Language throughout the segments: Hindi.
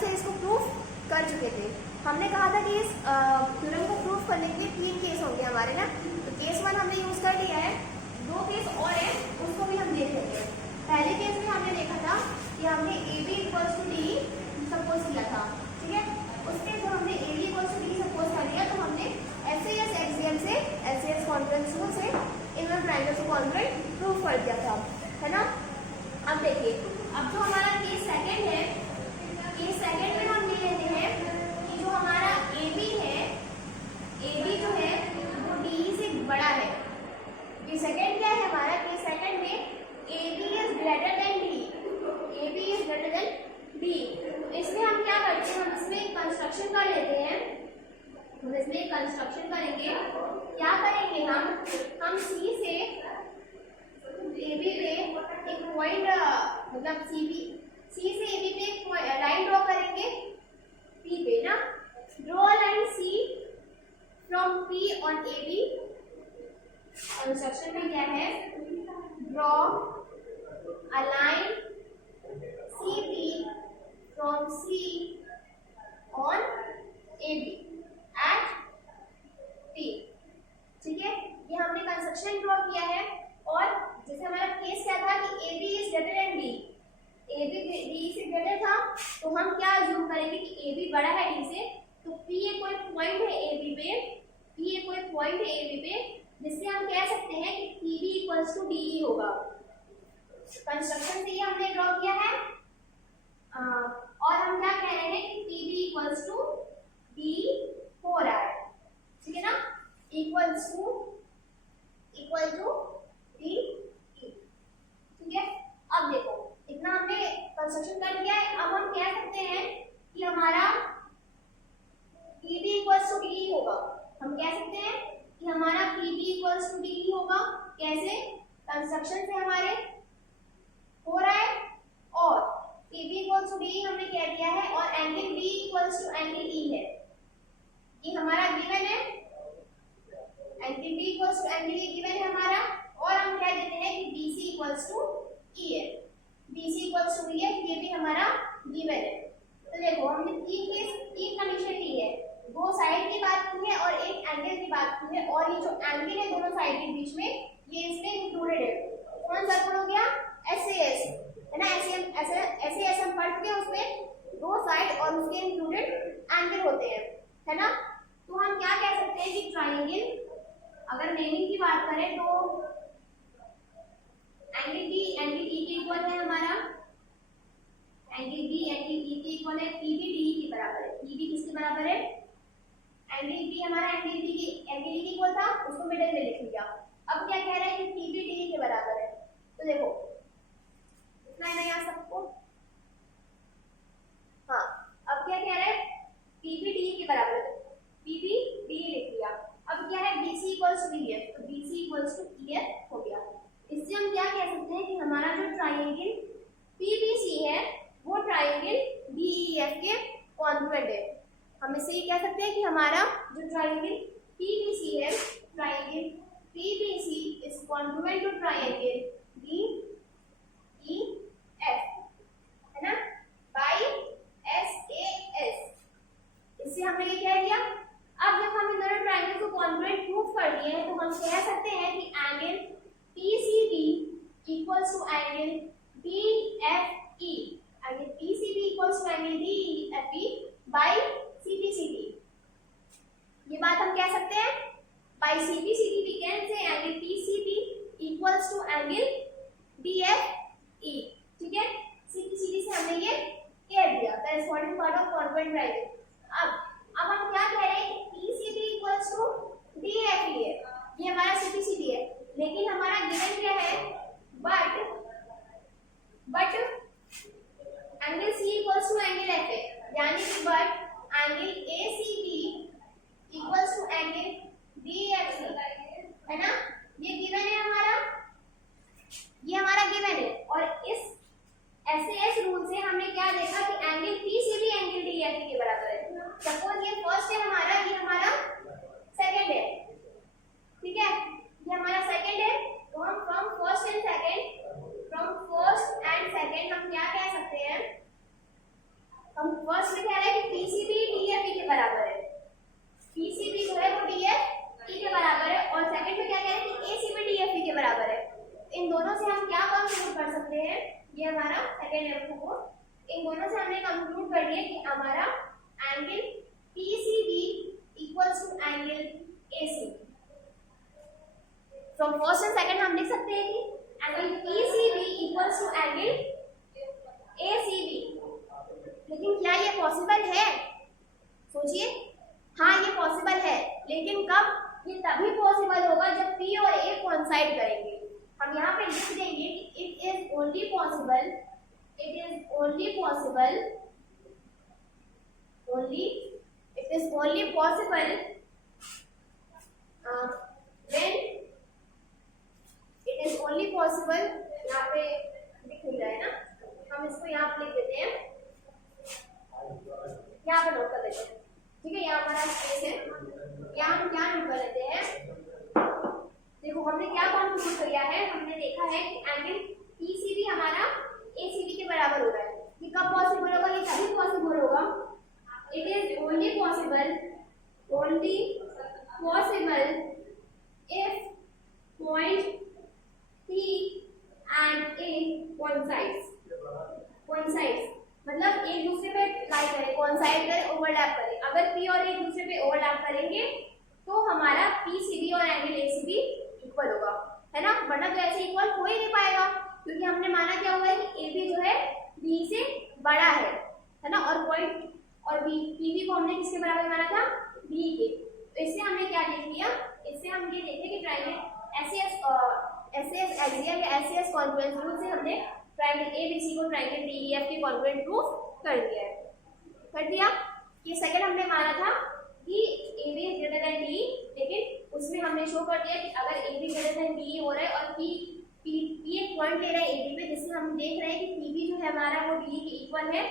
से इसको प्रूफ कर चुके थे। हमने कहा था कि इस थ्योरम को प्रूफ करने के लिए 3 केस होंगे हमारे ना, तो केस 1 हमने यूज कर लिया है, 2 केस और है उसको भी हम देख लेंगे। पहले केस में हमने देखा था कि हमने AB equals to D suppose किया था, ठीक है। उसके जब हमने AB equals to D suppose कर लिया तो हमने SAS एक्सियल से SAS कॉन्ग्रुएंस रूल से इनर ट्रायंगल से कॉन्ग्रुएंट प्रूफ कर दिया था, है ना। अब देखिए, अब जो हमारा केस सेकंड है, केस सेकंड में हम ले लेते हैं कि जो हमारा AB है, AB जो है वो D से बड़ा है। केस सेकंड क्या है हमारा, केस सेकंड में AB is greater than D, AB is greater than D। तो इसमें हम क्या करते हैं, हम इसमें कंस्ट्रक्शन कर लेते हैं, हम इसमें कंस्ट्रक्शन करेंगे। क्या करेंगे हम C से AB पे एक पॉइंट, मतलब C से AB पे एक लाइन ड्रॉ करेंगे P पे ना। Draw line C from P on AB। Construction में क्या है, draw a line CP from C on AB at P, ठीक है। ये हमने कंस्ट्रक्शन ड्रॉ किया है। और जैसे हमारा केस क्या था कि AB is greater than D, AB D से ग्रेटर था, तो हम क्या अज्यूम करेंगे कि AB बड़ा है D से, तो P एक कोई पॉइंट है AB पे, P एक कोई पॉइंट है AB पे, जिससे हम कह सकते हैं कि PB इक्वल्स टू DE होगा। कंस्ट्रक्शन से ये हमने ड्रॉ किया है। और हम क्या कह रहे हैं कि PB इक्वल्स टू D हो रहा है, ठीक है ना, इक्वल टू D, ठीक है। अब देखो, इतना हमने कंस्ट्रक्शन कर लिया है। अब हम कह सकते हैं कि हमारा PB इक्वल्स टू DE होगा। हम कह सकते हैं कि हमारा PB इक्वल्स टू DE होगा। कैसे, कंस्ट्रक्शन से हमारे हो रहा है और PB इक्वल्स टू DE हमने कह दिया है, और angle B equals to angle E है, ये हमारा गिवन है। Angle B equals to angle E given है हमारा। और हम कह देते हैं कि BC इक्वल्स टू E है, BC इक्वल्स टू E है, ये भी हमारा गिवन है। तो देखो, हमने तीन कंडीशन ली है, 2 साइड की बात की है और एक एंगल की बात की है, और ये जो एंगल है दोनों साइड के बीच में, ये इसमें इंक्लूडेड है। कौन सर्कल हो गया, SAS, है ना। SAS हम पढ़ के उसमें 2 साइड और उसके इंक्लूडेड एंगल होते हैं, है ना। तो हम क्या कह सकते हैं कि ट्रायंगल, अगर नेमिंग की बात करें तो एंगल D एंगल E के इक्वल है हमारा, एंगल D एंगल E के इक्वल है, PB DE के बराबर है। PB किसके बराबर है, एंगल D हमारा एंगल E के इक्वल था, उसको मिडिल में लिख लिया। अब क्या कह रहा है कि PB DE के बराबर है। तो देखो, इतना नहीं आ सबको, हाँ। अब क्या कह रहा है, PB DE के बराबर है, PB DE लिख लिया। अब क्या है, BC इक्वल्स टू EF, तो BC इक्वल्स टू EF हो गया। इससे हम क्या कह सकते हैं कि हमारा जो ट्रायंगल PBC है वो ट्रायंगल DEF के कॉन्ग्रुएंट है। हम इससे ये कह सकते हैं कि हमारा जो ट्रायंगल PBC है, triangle PBC is congruent to triangle DEF, है ना, बाय SAS। इससे हमने ये कह दिया। अब जब हम इन दोनों ट्रायंगल को कॉन्ग्रुएंट प्रूफ कर दिए हैं, तो हम कह सकते हैं कि angle PCB equals to angle DFE, angle PCB equals to angle DFE by CPCD। ये बात हम कह सकते हैं, by CPCD we can say angle PCB equals to angle DFE, ठीक है। CPCD से हमने ये कह दिया, corresponding part of congruent triangle. अब हम क्या कह रहे हैं कि PCB इक्वल्स टू DFE है, ये हमारा CPCD है, लेकिन हमारा गिवन क्या है, but angle C equals to angle F है, यानी कि but angle ACB equals to angle DFE, है ना। ये गिवन है हमारा, ये हमारा गिवन है। और इस SAS रूल से हमने क्या देखा कि एंगल PCB एंगल DFE के बराबर है। सपोज ये फर्स्ट है हमारा, ये हमारा सेकंड है, ठीक है, ये हमारा सेकंड है। तो हम फ्रॉम फर्स्ट एंड सेकंड हम क्या कह सकते हैं, हम फर्स्ट इन दोनों से हमने कंक्लूड कर लिया कि हमारा angle PCB equals to angle ACB। From first and second हम लिख सकते हैं कि angle PCB equals to angle ACB। लेकिन क्या ये पॉसिबल है? सोचिए, हाँ ये पॉसिबल है, लेकिन कब? ये तभी पॉसिबल होगा जब P और A कोइंसाइड करेंगे। हम यहाँ पे लिख देंगे कि इट इज ओनली पॉसिबल यहाँ पे लिख नहीं रहा है ना, हम इसको यहाँ पे लिख देते हैं, यहाँ पे नोट कर लेते हैं, ठीक है। यहाँ हमारा स्पेस है, यहाँ हम क्या नोट कर लेते हैं? देखो हमने क्या कंक्लूड किया है, हमने देखा है कि एंगल PCB हमारा ACB के बराबर हो रहा है। ये कब पॉसिबल होगा? ये तभी पॉसिबल होगा, it is only possible if point P and A coincides, मतलब एक दूसरे पे लाई करे, कोइंसाइड करे, ओवरलैप करे। अगर P और A एक दूसरे पे ओवरलैप करेंगे तो हमारा PCB और एंगल ACB इक्वल होगा, है ना। वरना तो ऐसे इक्वल हो ही नहीं पाएगा, क्योंकि हमने माना क्या हुआ है कि AB जो है B से बड़ा है ना, और पॉइंट और PB को हमने किसके बराबर माना था? B के। तो इससे हमने क्या देख लिया? इससे हम ये देखे कि ट्रायंगल SAS एक्सियल या SAS कॉन्ग्रुएंस रूल से हमने ट्रायंगल ABC को ट्रायंगल DEF के कॉन्ग्रुएंट प्रूफ कर दिया है। कर दिया। ये सेकंड हमने माना था कि AB is greater then DE, लेकिन उसमें हमने शो कर दिया कि अगर AB ग्रेटर देन DE हो रहा है और P एक पॉइंट ले रहा है AB पे, जिससे हम देख रहे हैं कि PB जो है हमारा वो DE के इक्वल है,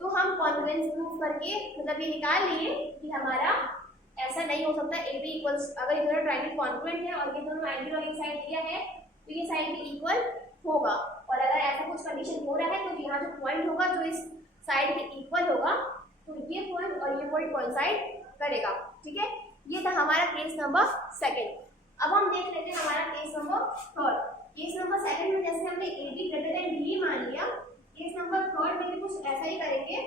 तो हम कॉन्ग्रुएंस प्रूफ करके मतलब ये निकाल लिए कि हमारा ऐसा नहीं हो सकता AB इक्वल्स, अगर ये दोनों ट्रायंगल कॉन्ग्रुएंट है और ये दोनों एंगल वाली साइड दिया है तो ये साइड भी इक्वल होगा। और अगर ऐसा कुछ कंडीशन हो रहा है तो यहाँ जो पॉइंट होगा जो इस साइड के इक्वल होगा, तो ये पॉइंट और ये पॉइंट कोइंसाइड करेगा, ठीक है। ये था हमारा केस नंबर सेकंड। अब हम देख लेते हैं हमारा case number third. Case number second में जैसे हमने AB ग्रेटर देन DE मान लिया, केस नंबर थर्ड में भी कुछ ऐसा ही करेंगे।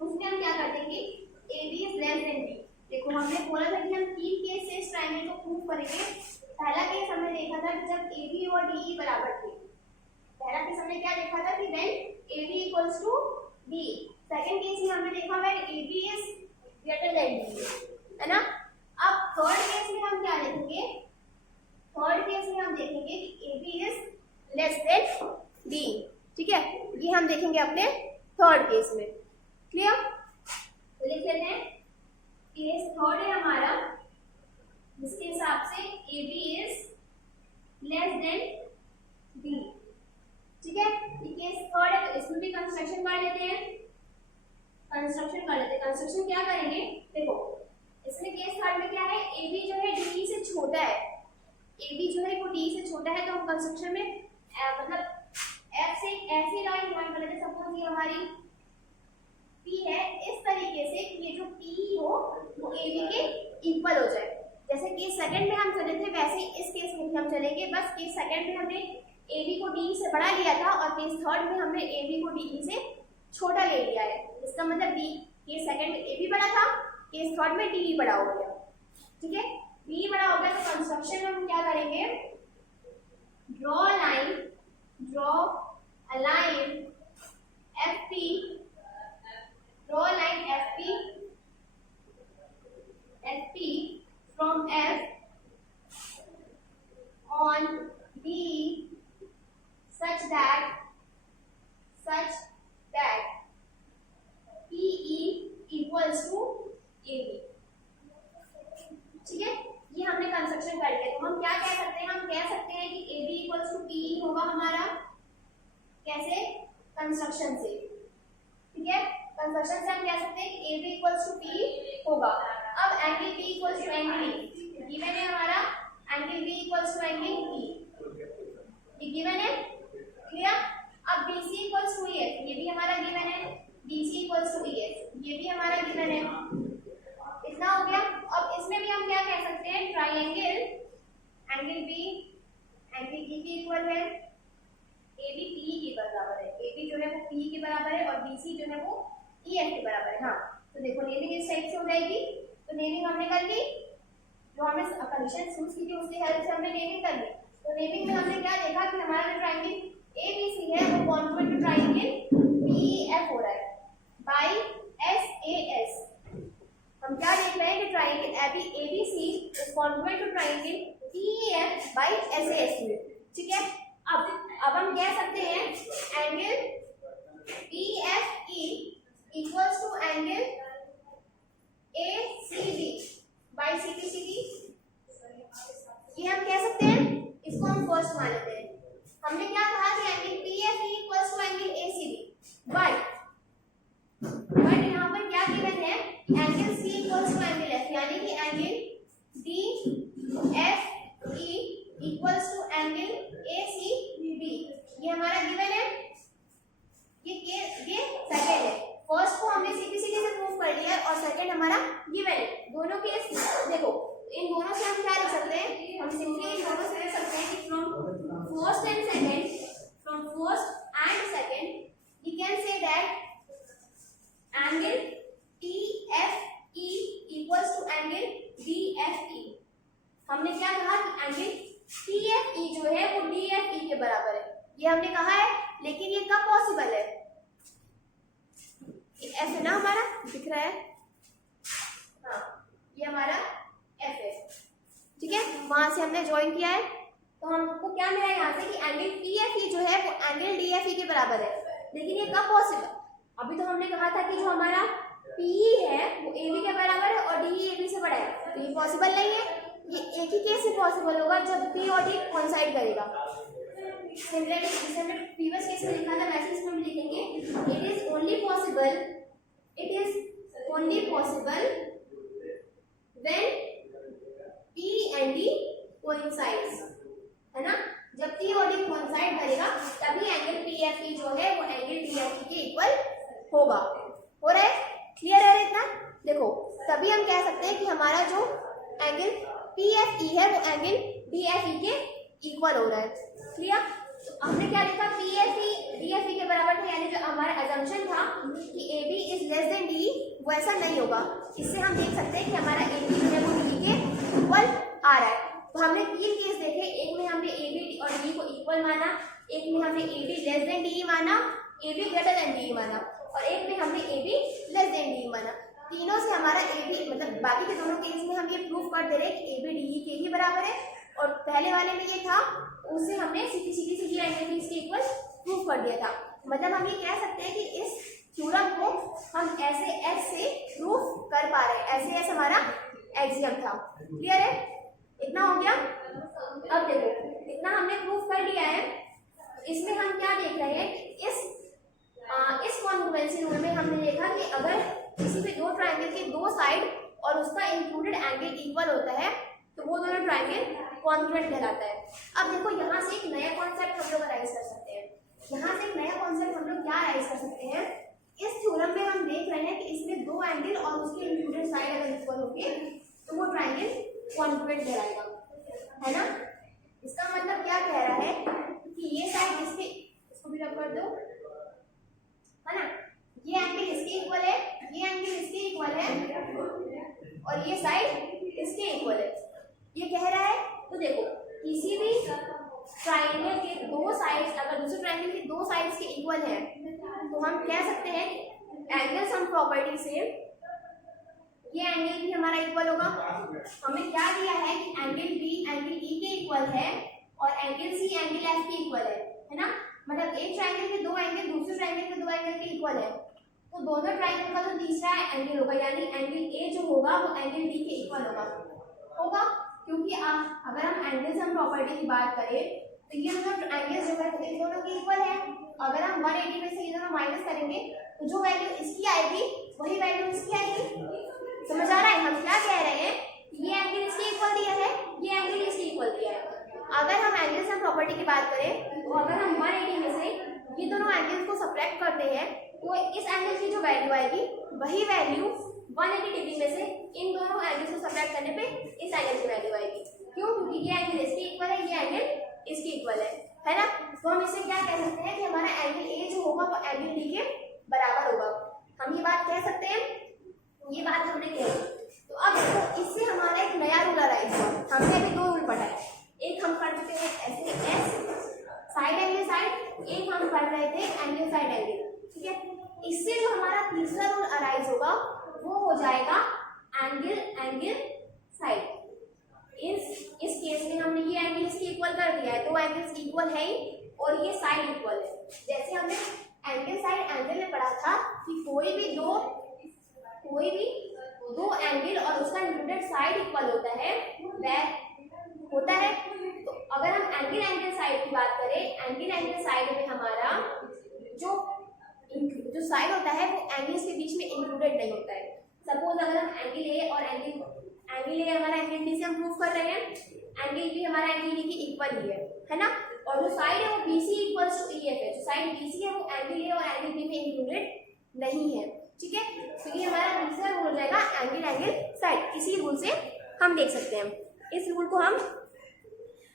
उसमें हम क्या कर देंगे? AB is less than D। देखो हमने बोला था कि हम तीन केस से इस ट्रायंगल को प्रूव करेंगे। पहला केस हमने देखा था कि जब AB और DE बराबर थे। पहला केस हमने क्या देखा था कि when AB equals to D। Second case में हमने देखा when AB is greater than D, है ना। अब थर्ड केस में हम क्या देखेंगे? थर्ड केस में हम देखेंगे कि AB is less than D, ठीक है। ये हम देखेंगे अपने थर्ड केस में। क्लियर? तो लिख लेते हैं केस थर्ड है हमारा, जिसके हिसाब से AB is less than D, ठीक है। ये केस थर्ड है, तो इसमें भी कंस्ट्रक्शन कर लेते हैं। कंस्ट्रक्शन क्या करेंगे? देखो इसमें केस थर्ड में क्या है? AB जो है DE से छोटा है, AB जो है वो DE से छोटा है, तो हम कंस्ट्रक्शन में मतलब F से ऐसी लाइन ड्राइंग कर लेते हैं। सपोज ये हमारी P है, इस तरीके से ये जो P हो वो AB के इक्वल हो जाए। जैसे केस सेकंड में हम चले थे वैसे इस केस में भी हम चलेंगे। बस केस सेकंड में हमने AB को DE से बड़ा लिया था और केस थर्ड में हमने AB को DE से छोटा ले लिया है। इसका मतलब केस सेकंड में AB बड़ा था, केस थर्ड में DE बड़ा हो गया, ठीक है। DE बड़ा हो गया तो कंस्ट्रक्शन में हम क्या करेंगे? Draw a line FP, draw a line FP from F on D such that PE equals to AB, ठीक है। ये हमने कंस्ट्रक्शन कर लिया। तो हम क्या कह सकते हैं? हम कह सकते हैं कि AB equals to PE होगा हमारा। कैसे? कंस्ट्रक्शन से, ठीक है। कंस्ट्रक्शन से हम कह सकते हैं कि AB इक्वल्स टू P होगा। अब angle P equals to angle E given है हमारा, angle B equals to angle E ये गिवन है, क्लियर। अब BC इक्वल्स टू EF ये भी हमारा गिवन है, BC इक्वल्स टू EF ये भी हमारा गिवन है। इतना हो गया। अब इसमें भी हम क्या कह सकते हैं? Triangle angle B angle E के इक्वल है, AB PE के बराबर है, AB AP जो है वो PE के बराबर है और BC जो है वो EF के बराबर है। हाँ, तो देखो नेमिंग इस टाइप से हो जाएगी। तो नेमिंग हमने कर ली, जो हमने कंडीशन यूज की थी उसकी हेल्प से हमने नेमिंग कर ली। तो नेमिंग में हमने क्या देखा कि हमारा जो ट्रायंगल ABC है वो कॉन्ग्रुएंट टू ट्रायंगल PEF हो रहा है बाय SAS। हम क्या देख रहे हैं कि triangle ABC is congruent to triangle PEF by SAS में। ठीक है, अब हम कह सकते हैं angle PFE equals to angle ACB by CPCB। ये हम कह सकते हैं, इसको हम फर्स्ट मान लेते हैं। हमने क्या कहा कि angle PFE equals to angle ACB but यहाँ पर क्या गिवन है, angle C equals to angle F, यानी कि angle DFE equals to angle ACB। ये हमारा गिवन है, ये सेकंड है। फर्स्ट को हमने CPCD से प्रूव कर लिया है और सेकंड हमारा गिवन है। दोनों केस देखो, इन दोनों से हम क्या लिख सकते हैं, हम सिंपली इन दोनों से लिख सकते हैं कि from first and second we can say that angle TFE equals to angle DFE। हमने क्या कहा कि एंगल TFE जो है वो DFE के बराबर है, ये हमने कहा है। लेकिन ये कब पॉसिबल है, F है ना हमारा, दिख रहा है, हाँ ये हमारा F है। ठीक है, वहां से हमने ज्वाइन किया है, तो हमको क्या मिला यहाँ से कि एंगल PFE जो है वो एंगल DFE के बराबर है। लेकिन ये कब पॉसिबल, अभी तो हमने कहा था कि जो हमारा PE है वो AB के बराबर है और DE AB से बड़ा है, तो ये पॉसिबल नहीं है। ये एक ही केस में पॉसिबल होगा जब P और D कोइंसाइड करेगा। सिमिलरली जैसे हमने प्रीवियस केस में लिखा था वैसे इसमें हम लिखेंगे, it is only possible when P and D coincides, है ना। जब P और D कोइंसाइड करेगा तभी एंगल PFE जो है वो एंगल DFE के इक्वल होगा। हो रहा है, क्लियर है इतना। देखो तभी हम कह सकते हैं कि हमारा जो एंगल PFE है वो एंगल DFE के इक्वल हो रहा है। क्लियर, तो हमने क्या लिखा, PFE DFE के बराबर था, यानी जो हमारा अजम्पशन था कि AB is less than DE, वो ऐसा नहीं होगा। इससे हम देख सकते हैं कि हमारा AB जो है वो DE के इक्वल आ रहा है। तो हमने तीन केस देखे, एक में हमने AB और DE को इक्वल माना, एक में हमने AB लेस देन DE माना, AB ग्रेटर देन DE माना, और एक में हमने AB लेस देन DE माना। तीनों से हमारा AB मतलब बाकी के दोनों केस में हम ये प्रूफ कर दे रहे हैं कि AB DE के ही बराबर है, और पहले वाले में ये था उससे हमने CPCD से ये एंगल इसके इक्वल प्रूफ कर दिया था। मतलब हम ये कह सकते हैं कि इस थ्योरम को हम ऐसे S से प्रूफ कर पा रहे हैं, ऐसे S हमारा एक्सियम था। क्लियर है, इतना हो गया। अब देखो इतना हमने प्रूफ कर लिया है, इसमें हम क्या देख रहे हैं कि इस कॉन्ग्रुएंसी रूल में हमने देखा कि अगर किसी भी दो ट्रायंगल के दो साइड और उसका इंक्लूडेड एंगल इक्वल होता है तो वो दोनों ट्रायंगल कॉन्ग्रुएंट कहलाता है। अब देखो यहाँ से एक नया कॉन्सेप्ट हम लोग राइज कर सकते हैं। यहाँ से एक नया कॉन्सेप्ट हम लोग क्या राइज कर सकते हैं, इस थ्योरम में हम देख रहे हैं कि इसमें दो एंगल और उसके इंक्लूडेड साइड अगर इक्वल होंगे तो वो ट्रायंगल कॉन्ग्रुएंट कहलाएगा, है ना। इसका मतलब क्या कह रहा है कि ये साइड इसको भी रब कर दो, है ना, ये एंगल इसके इक्वल है, ये एंगल इसके इक्वल है और ये साइड इसके इक्वल है, ये कह रहा है। तो देखो किसी भी ट्रायंगल के दो साइड्स अगर दूसरे ट्रायंगल के दो साइड्स के इक्वल है तो हम कह सकते हैं एंगल सम प्रॉपर्टी से ये एंगल भी हमारा इक्वल होगा। हमें क्या दिया है कि एंगल B एंगल E के इक्वल है और एंगल C एंगल F के इक्वल है ना। मतलब एक ट्रायंगल के दो एंगल दूसरे ट्रायंगल के दो एंगल के इक्वल है, तो दोनों ट्रायंगल का जो तीसरा एंगल होगा यानी एंगल A जो होगा वो एंगल B के इक्वल होगा। क्योंकि अगर हम एंगल सम प्रॉपर्टी की बात करें तो ये दोनों एंगल्स जो है इन दोनों के इक्वल है। अगर हम 180 में से ये दोनों माइनस करेंगे तो जो वैल्यू इसकी आएगी वही वैल्यू इसकी आएगी। समझ आ रहा है, हम क्या कह रहे हैं, ये एंगल इसके इक्वल दिया है, ये एंगल इसके इक्वल दिया है। अगर हम एंगल सम प्रॉपर्टी की बात करें तो अगर हम 180 में से ये दोनों एंगल्स को सब्ट्रैक्ट करते हैं तो इस एंगल की जो वैल्यू आएगी वही वैल्यू 180 डिग्री में से इन दोनों एंगल्स को सब्ट्रैक्ट करने पे इस एंगल की वैल्यू आएगी। क्यों? क्योंकि ये एंगल इसके इक्वल है, ये एंगल इसके इक्वल है ना। तो हम इसे क्या कह सकते हैं कि हमारा एंगल ए जो होगा वो एंगल डी के बराबर होगा। हम ये बात कह सकते हैं, ये बात हमने कही। तो अब देखो इससे हमारा एक नया रूल अराइज हुआ। हमने अभी दो रूल पढ़ा है, एक हम पढ़ चुके हैं ऐसे एस साइड एंगल साइड, एक हम पढ़ रहे थे एंगल साइड एंगल, ठीक है। इससे जो हमारा तीसरा रूल अराइज होगा वो हो जाएगा एंगल एंगल साइड। इस केस में हमने ये एंगल इसके इक्वल कर दिया है, दो एंगल्स इक्वल है ही और ये साइड इक्वल है। जैसे हमने एंगल साइड एंगल में पढ़ा था कि कोई भी दो एंगल और उसका इंक्लूडेड साइड इक्वल होता है, वह होता है। तो अगर हम एंगल एंगल साइड की बात करें, एंगल एंगल साइड में हमारा जो साइड होता है वो एंगल्स के बीच में इंक्लूडेड नहीं होता है। सपोज अगर हम एंगल ए और एंगल ए हमारा एंगल डी से हम प्रूव कर रहे हैं, एंगल बी हमारा एंगल डी के इक्वल ही है ना। और जो साइड है वो BC इक्वल्स टू EF है, जो साइड BC है वो एंगल ए और एंगल बी में इंक्लूडेड नहीं है, ठीक है। तो ये हमारा दूसरा रूल हो जाएगा एंगल एंगल साइड। इसी रूल से हम देख सकते हैं, इस रूल को हम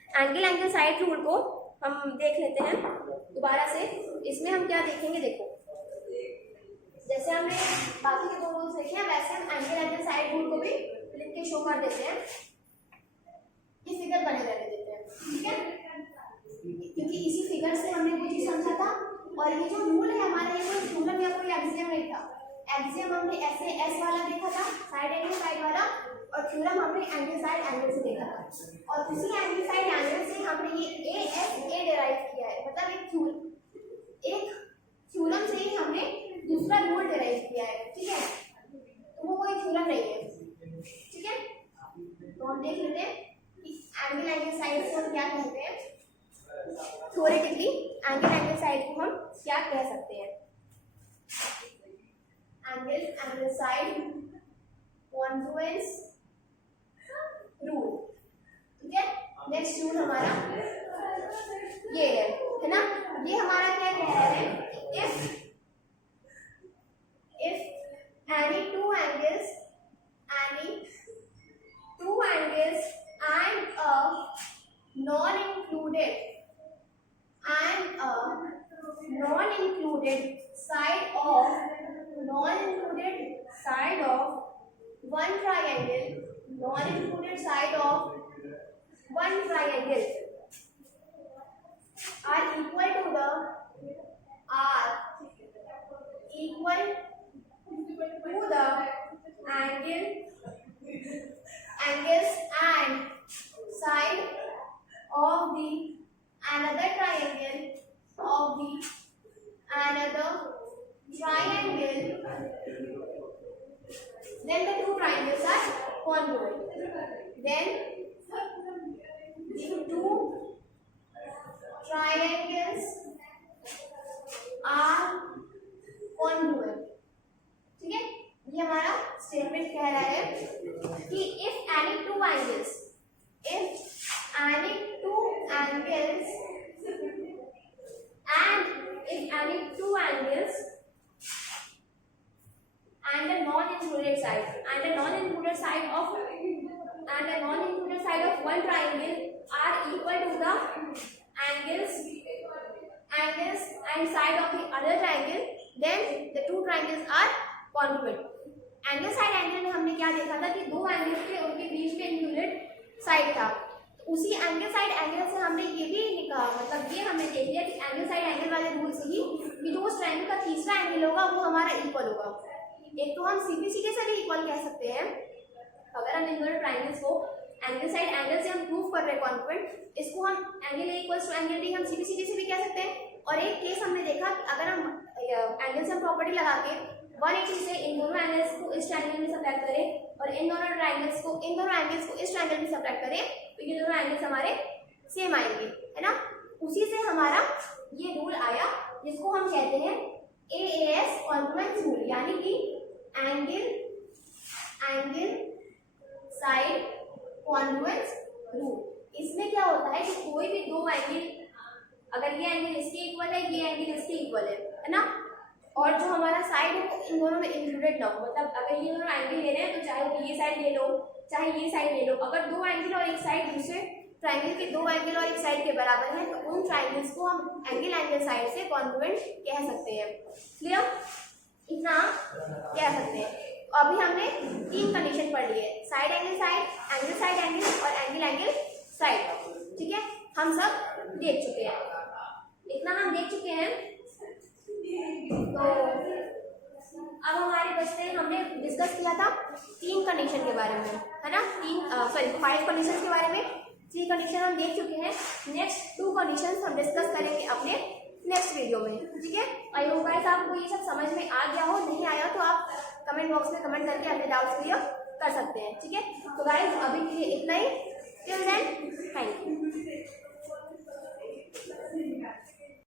एंगल एंगल साइड रूल को हम देख लेते हैं दोबारा से। इसमें हम क्या देखेंगे, देखो जैसे हमने बाकी के दो रूल्स देखे हैं वैसे हम एंगल एंगल साइड रूल को भी लिख के शो कर देते हैं, ये फिगर बने रहने देते हैं, ठीक है। क्योंकि इसी फिगर से हमने कुछ चीज समझा था। और ये जो रूल है हमारा, ये कोई थ्योरम या कोई एक्सियम नहीं था। एक्सियम हमने ऐसे एस वाला देखा था साइड एंगल साइड वाला, और थ्योरम हमने एंगल साइड एंगल से देखा था। और उसी एंगल साइड एंगल से हमने ये ए डिराइव किया है, मतलब एक थ्योरम से ही हमने दूसरा रूल डिराइव किया है, ठीक है। तो वो कोई थ्योरम नहीं है, ठीक है। तो हम देख लेते हैं कि एंगल एंगल साइड से हम क्या कहते हैं। थ्योरेटिकली एंगल एंगल साइड को हम क्या कह सकते हैं, angle angle side Confluence rule, ठीक है। नेक्स्ट रूल हमारा ये है ना। ये हमारा क्या कह रहा है, if any two angles and a non-included side of one triangle are equal to the angles and side of the another triangle then the two triangles are congruent. Then the two triangles are congruent, ठीक है। ये हमारा स्टेटमेंट कह रहा है कि if any two angles and a non-included side of one triangle are equal to the angles and side of the other triangle, then the two triangles are congruent. Angle side angle में हमने क्या देखा था कि दो एंगल्स थे, उनके बीच में इंक्लूडेड साइड था। तो उसी एंगल साइड एंगल से हमने ये भी निकाला, मतलब ये हमने देख लिया कि एंगल साइड एंगल वाले रूल से ही कि जो उस ट्रायंगल का तीसरा एंगल होगा वो हमारा इक्वल होगा। एक तो हम सीधे से भी इक्वल कह सकते हैं, अगर हम इन दोनों ट्रायंगल्स को एंगल साइड एंगल से हम प्रूव कर रहे हैं कॉन्फ्लुएंट, इसको हम angle A equals to angle D हम सीधे से भी कह सकते हैं। और एक केस हमने देखा कि अगर हम एंगल से हम प्रॉपर्टी लगा के 180 से इन दोनों एंगल्स को इस ट्रायंगल में सब्ट्रैक्ट करें और इन दोनों एंगल्स को इस ट्रायंगल में सब्ट्रैक्ट करें, तो ये दोनों एंगल्स हमारे सेम आएंगे, है ना। उसी से हमारा ये रूल आया जिसको हम कहते हैं AAS कॉन्फ्लुएंस रूल, यानी कि एंगल साइड कॉन्फ्लुएंस रूल। इसमें क्या होता है कि कोई भी दो एंगल, अगर ये एंगल इसके इक्वल है, ये एंगल इसके इक्वल है ना, और जो हमारा साइड है वो इन दोनों में इंक्लूडेड ना हो, मतलब अगर ये दोनों एंगल ले रहे हैं तो चाहे वो ये साइड ले लो चाहे ये साइड ले लो, अगर दो एंगल और एक साइड दूसरे ट्राइंगल के दो एंगल और एक साइड के बराबर है, तो उन ट्राइंगल्स को हम एंगल साइड से कॉन्ग्रुएंट कह सकते हैं। क्लियर? इतना कह सकते हैं। अभी हमने 3 कंडीशन पढ़ ली है, साइड एंगल साइड एंगल और एंगल साइड। ठीक है, हम सब देख चुके हैं, इतना हम देख चुके हैं। तो अब हमारे बचते हैं, हमने डिस्कस किया था 3 कंडीशन के बारे में, है ना, 5 कंडीशन के बारे में। 3 कंडीशन हम देख चुके हैं। नेक्स्ट 2 कंडीशन हम डिस्कस करेंगे अपने नेक्स्ट वीडियो में। ठीक है, आई होप गाइस आपको ये सब समझ में आ गया हो, नहीं आया तो आप कमेंट बॉक्स में कमेंट करके अपने डाउट्स क्लियर कर सकते हैं। ठीक है, तो गाइस अभी के लिए इतना ही। Till then, thank you.